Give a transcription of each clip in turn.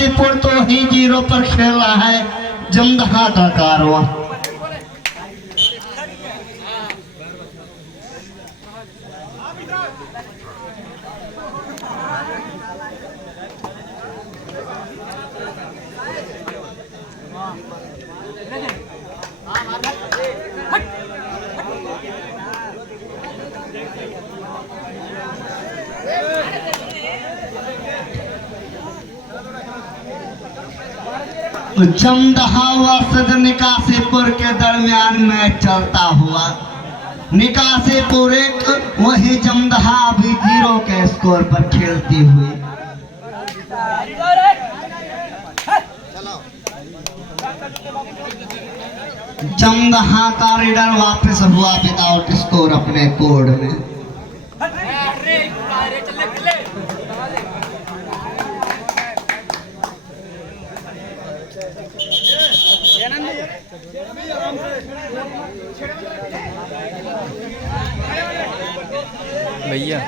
निकासीपुर तो ही 0 पर खेल रहा है जमदहा का कारवां। जमदहा वर्सेस निकासीपुर के दरमियान मैच चलता हुआ निकासीपुर 1 वही जमदहा अभी 0 के स्कोर पर खेलती हुई। जमदहा का रीडर वापस हुआ विदाउट स्कोर अपने कोड में। भैया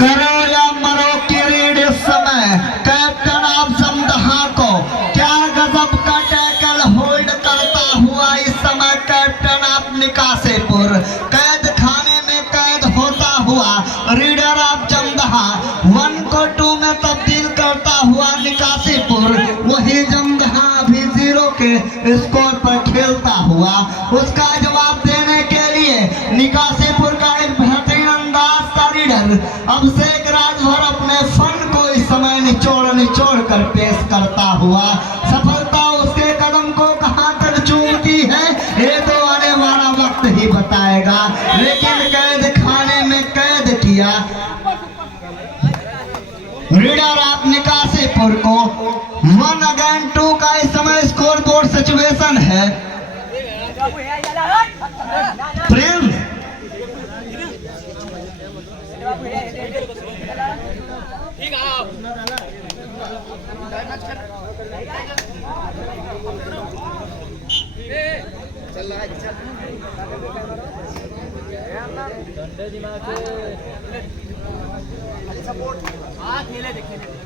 करो या मरो की रीड इस समय कैप्टन ऑफ जमदहा को क्या गजब का टैकल होल्ड करता हुआ इस समय कैप्टन ऑफ निकासीपुर कैद खाने में कैद होता हुआ रीडर ऑफ जमदहा 1 को 2 में तब्दील करता हुआ निकासीपुर वही जमदहा अभी 0 के स्कोर पर खेलता हुआ। उसका जवाब देने के लिए निकासीपुर का एक बेहतरीन अंदाज का रीडर अभिषेक राजभर अपने फन को इस समय निचोड़ कर पेश करता हुआ। सफलता उसके कदम को कहां तक चूमती है ये तो आने वाला वक्त ही बताएगा, लेकिन कैद खाने में कैद किया रीडर ऑफ निकासीपुर को 1 अगेंस्ट 2 का इस समय स्कोर बोर्ड सिचुएशन है। प्रिंस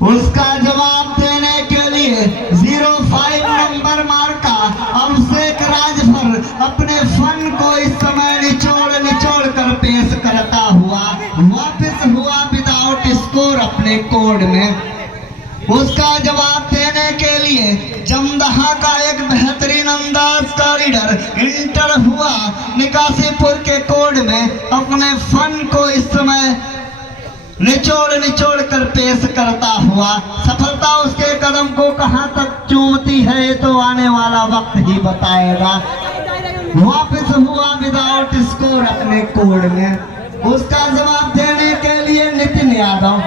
उसका जवाब देने के लिए 05 नंबर मार्का अभिषेक राजभर अपने फन को इस समय निचोड़ कर पेश करता हुआ वापस हुआ विदाउट स्कोर अपने कोड में। उसका जवाब देने के लिए जमदहा का एक बेहतरीन अंदाज का रीडर इंटर हुआ निकासीपुर के कोड में अपने फन को इस समय निचोड़ कर पेश करता हुआ। सफलता उसके कदम को कहां तक चूमती है ये तो आने वाला वक्त ही बताएगा। वापस हुआ विदाउट स्कोर अपने कोड में। उसका जवाब देने के लिए नितिन यादव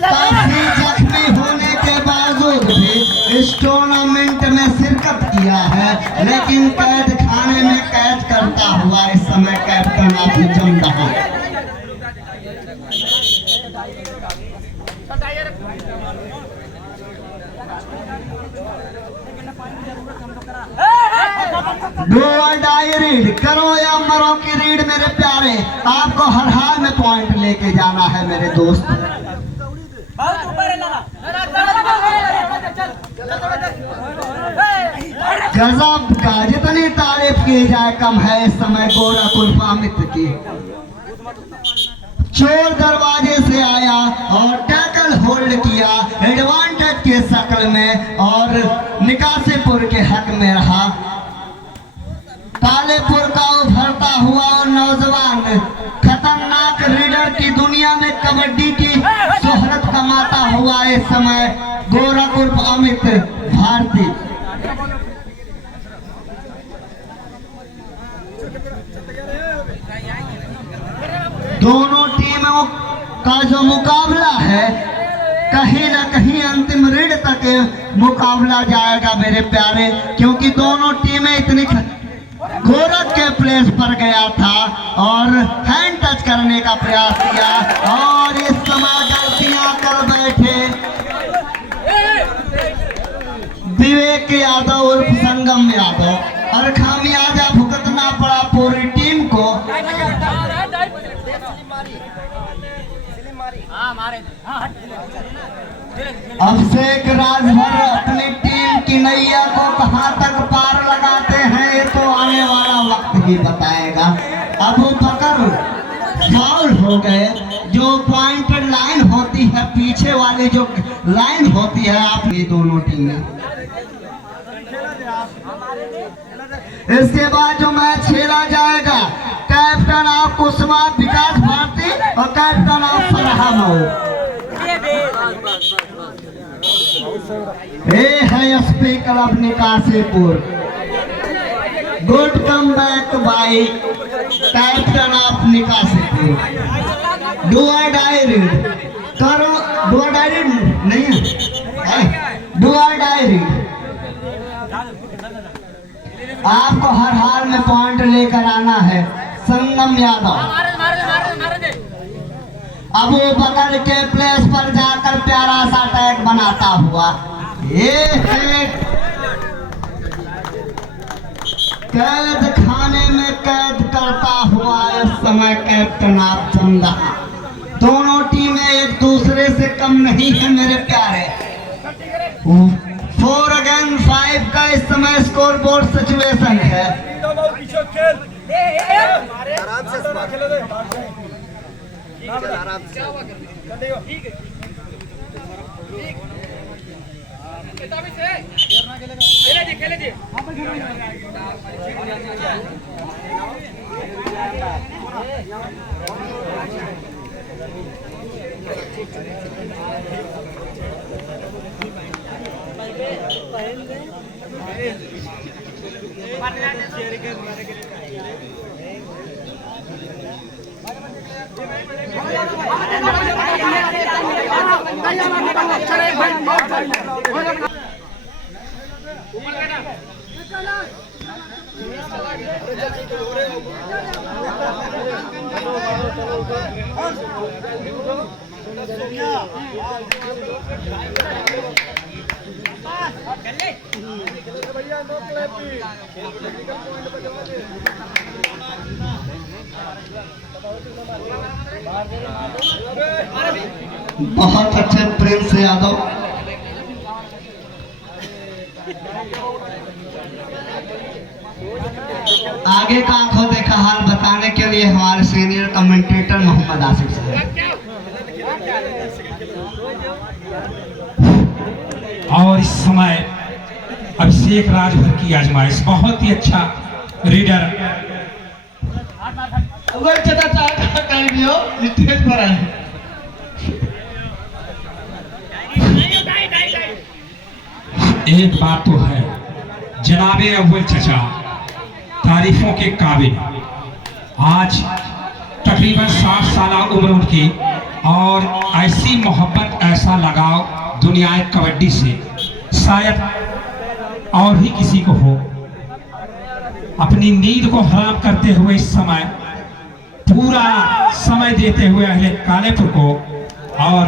काफी जख्मी होने के बावजूद भी इस टूर्नामेंट में शिरकत किया है, लेकिन कैद खाने में कैद करता हुआ इस समय कैप्टन ऑफ जमदहा। डू और डाई रीड करो या मरो की रीड मेरे प्यारे, आपको हर हाल में पॉइंट लेके जाना है मेरे दोस्त। गजब का जितनी तारीफ की जाए कम है इस समय गोरखपुर अमित की। चोर दरवाजे से आया और टैकल होल्ड किया एडवांटेज के शक्ल में और निकासीपुर के हक में रहा। कालेपुर का उभरता हुआ और नौजवान खतरनाक रीडर की दुनिया में कबड्डी की शोहरत कमाता हुआ इस समय गोरखपुर अमित भारती। दोनों टीमों का जो मुकाबला है कहीं ना कहीं अंतिम रीड तक मुकाबला जाएगा मेरे प्यारे, क्योंकि दोनों टीमें इतनी गोरख के प्लेस पर गया था और हैंड टच करने का प्रयास किया और इस समय गलतियां कर बैठे विवेक यादव उर्फ संगम यादव और खामियाजा भुगतना पड़ा पूरी टीम को। अभिषेक राजभर अपनी टीम की नैया को कहां तक पार लगाते हैं ये तो आने वाला वक्त ही बताएगा। अबू बकर फाउल हो गए। जो पॉइंटेड लाइन होती है, पीछे वाली जो लाइन होती है, आप ये दोनों टीमें, इसके बाद जो मैच खेला जाएगा, कैप्टन ऑफ उस्मान विकास भारती और कैप्टन ऑफ फरहान ये है SP club Nikasipur. Good come back by captain of Nikasipur. डुआ डायरी करो, डुआ डायरी नहीं है, डुआ डायरी। आपको हर हाल में पॉइंट लेकर आना है। संगम यादव अबू बकर के प्लेस पर जाकर प्यारा सा टैग बनाता हुआ, ये है कैद खाने में कैद करता हुआ इस समय कैप्टन ऑफ चंदहा। दोनों टीमें एक दूसरे से कम नहीं है मेरे प्यारे। 4 अगेंस्ट 5 का इस समय स्कोर बोर्ड सिचुएशन है। बहुत अच्छे प्रिंस यादव। आगे का आंखों देखा हाल बताने के लिए हमारे सीनियर कमेंटेटर मोहम्मद आसिफ साहब। और इस समय अभिषेक राजभर की आजमाइश, बहुत ही अच्छा रीडर पर है। एक बात तो है, जनाबे अव्वल चचा तारीफों के काबिल। आज तकरीबन 60 साल उम्र उनकी, और ऐसी मोहब्बत, ऐसा लगाव दुनिया कबड्डी से शायद और ही किसी को हो। अपनी नींद को हराम करते हुए इस समय पूरा समय देते हुए अहले कालेपुर को, और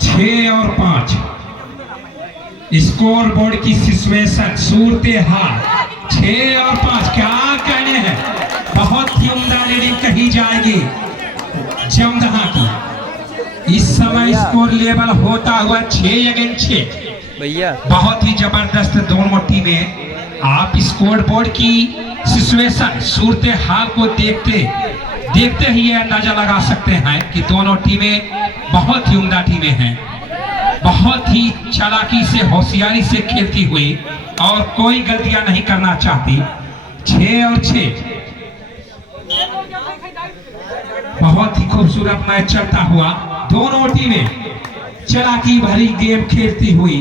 छह और 5 स्कोर बोर्ड की सिचुएशन, सूरते हाल 6 और 5, क्या कहने हैं। बहुत ही उम्दा लीडिंग कही जाएगी जमदहा की। इस समय स्कोर लेवल होता हुआ 6 अगेंस्ट 6 भैया, बहुत ही जबरदस्त दोनों टीमें। आप स्कोर बोर्ड की सिचुएशन, सूरते हाल को देखते ही यह अंदाजा लगा सकते हैं कि दोनों टीमें बहुत ही उम्दा टीमें हैं, बहुत ही चालाकी से, होशियारी से खेलती हुई, और कोई गलतियां नहीं करना चाहती। 6 और 6 बहुत ही खूबसूरत मैच चलता हुआ, दोनों टीमें चालाकी भरी गेम खेलती हुई।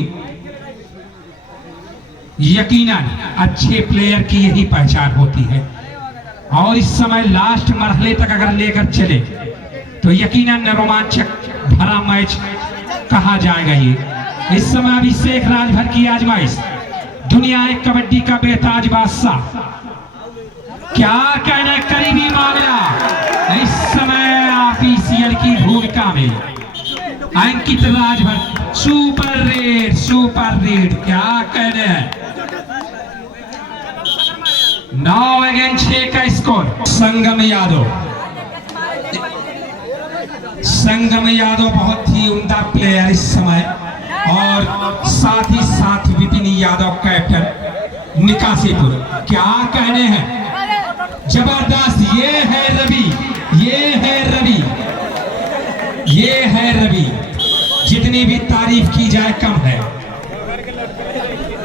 यकीनन अच्छे प्लेयर की यही पहचान होती है, और इस समय लास्ट मरहले तक अगर लेकर चले तो यकीनन रोमांचक भरा मैच कहा जाएगा ये। इस समय अभिषेक राजभर की आजमाइश, दुनिया एक कबड्डी का बेताज बादशाह, क्या कहना करीबी मामला इस समय ऑफिशियल की भूमिका में। अंकित राजभर सुपर रेड क्या कहने हैं। 9 अगेंस्ट 6 का स्कोर। संगम यादव बहुत ही उम्दा प्लेयर इस समय, और साथ ही साथ विपिन यादव कैप्टन निकासीपुर। क्या कहने हैं, जबरदस्त। ये है रवि, जितनी भी तारीफ की जाए कम है।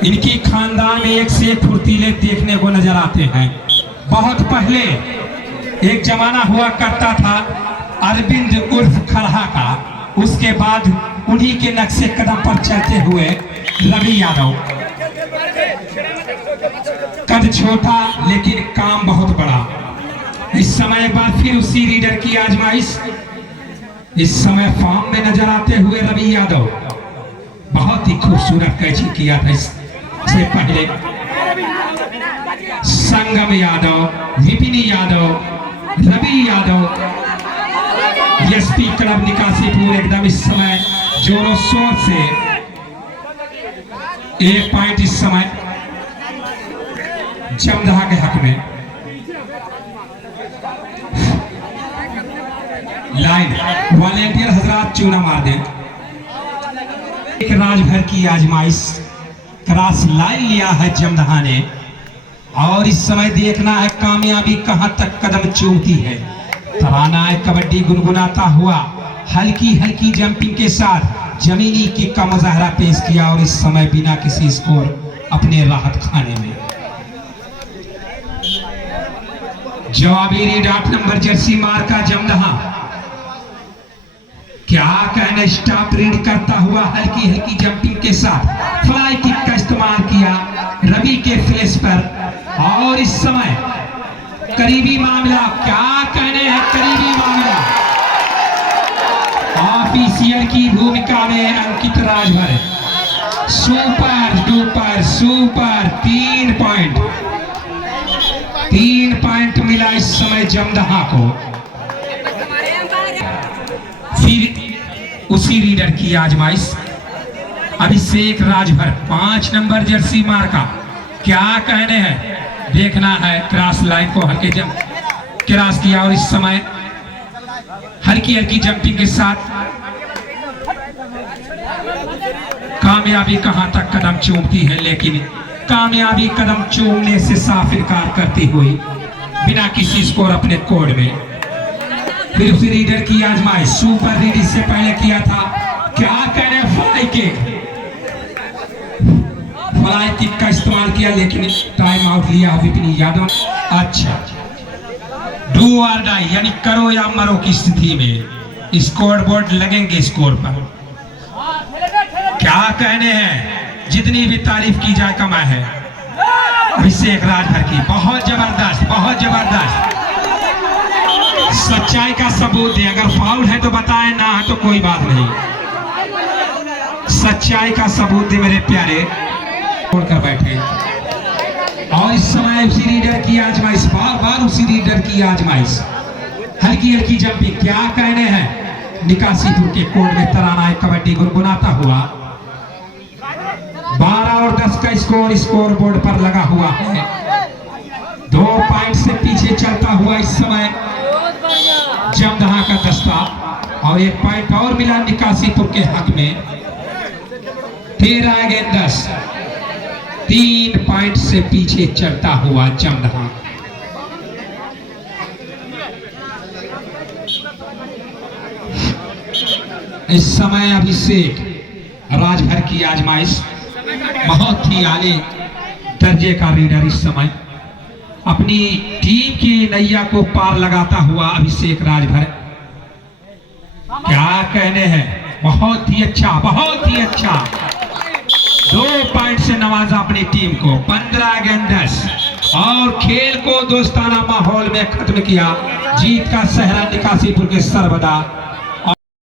इनकी खानदान में एक से एक फुर्तीले देखने को नजर आते हैं। बहुत पहले एक जमाना हुआ करता था अरविंद उर्फ खरहा का, उसके बाद उन्हीं के नक्शे कदम पर चलते हुए रवि यादव। कद छोटा लेकिन काम बहुत बड़ा। इस समय एक बार फिर उसी रीडर की आजमाइश। इस समय फॉर्म में नजर आते हुए रवि यादव। बहुत ही खूबसूरत कैची किया था इससे पहले। संगम यादव, विपिन यादव, रवि यादव। एसपी क्लब निकासीपुर एकदम इस समय जोरों शोर से 1 पॉइंट इस समय जमदहा के हक में। लाइन वॉलेंटियर हजरात चूना मार दें। एक राजभर की आजमाइश, क्रॉस लाइन लिया है जमदहा ने, और इस समय देखना है कामयाबी कहां तक कदम चूमती है। तराना है कबड्डी गुनगुनाता हुआ हल्की जंपिंग के साथ जमीनी किक का मुजाहरा पेश किया, और इस समय बिना किसी स्कोर अपने राहत खाने में। जवाबी रीड 8 नंबर जर्सी मार का जमदहा। क्या कहना, स्टॉप रीड करता हुआ हल्की जंपिंग के साथ फ्लाई किक का इस्तेमाल किया रवि के फेस पर, और इस समय करीबी मामला। क्या कहने हैं, करीबी मामला। ऑफिशियल की भूमिका में अंकित राजभर। सुपर 3 पॉइंट मिला इस समय जमदहा को। फिर उसी रीडर की आजमाइश। अभिषेक राजभर 5 नंबर जर्सी मार्का। क्या कहने हैं, देखना है। क्रॉस लाइन को हल्के जंप क्रॉस किया, और इस समय हल्की जंपिंग के साथ कामयाबी कहां तक कदम चूमती है, लेकिन कामयाबी कदम चूमने से साफ इनकार करती हुई बिना किसी स्कोर अपने कोड में। फिर उसी रीडर की आजमाइश। सुपर रीड इससे पहले किया था। क्या कह रहे हैं, फ्लाई किक का इस्तेमाल किया, लेकिन टाइम आउट लिया विपिन यादव। अच्छा, डू और डाई यानी करो या मरो की स्थिति में स्कोर बोर्ड लगेंगे स्कोर पर। क्या कहने हैं, जितनी भी तारीफ की जाए कम है अभिषेक राजभर की। बहुत जबरदस्त। सच्चाई का सबूत है। अगर फाउल है तो बताएं, ना है तो कोई बात नहीं। सच्चाई का सबूत दे मेरे प्यारे। छोड़कर बैठे, और इस समय उसी रीडर की आजमाइश। बार उसी रीडर की आजमाइश। हल्की जंपिंग। क्या कहने हैं, निकासीपुर के कोर्ट में तराना है कबड्डी गुनगुनाता हुआ। 12 और 10 का स्कोर बोर्ड पर लगा हुआ है। 2 पॉइंट से पीछे चलता हुआ इस समय जमदहा का दस्ता, और 1 पॉइंट और मिला निकासीपुर के हक में। 13 अगेंस्ट 10, 3 पॉइंट से पीछे चलता हुआ जमदहा। इस समय अभिषेक राजभर की आजमाइश। बहुत ही आले दर्जे का रीडर इस समय अपनी टीम की नैया को पार लगाता हुआ अभिषेक राजभर। क्या कहने हैं, बहुत ही अच्छा। 2 पॉइंट से नवाजा अपनी टीम को। 15 अगेंस्ट 10, और खेल को दोस्ताना माहौल में खत्म किया। जीत का सहरा निकासीपुर के सर्वदा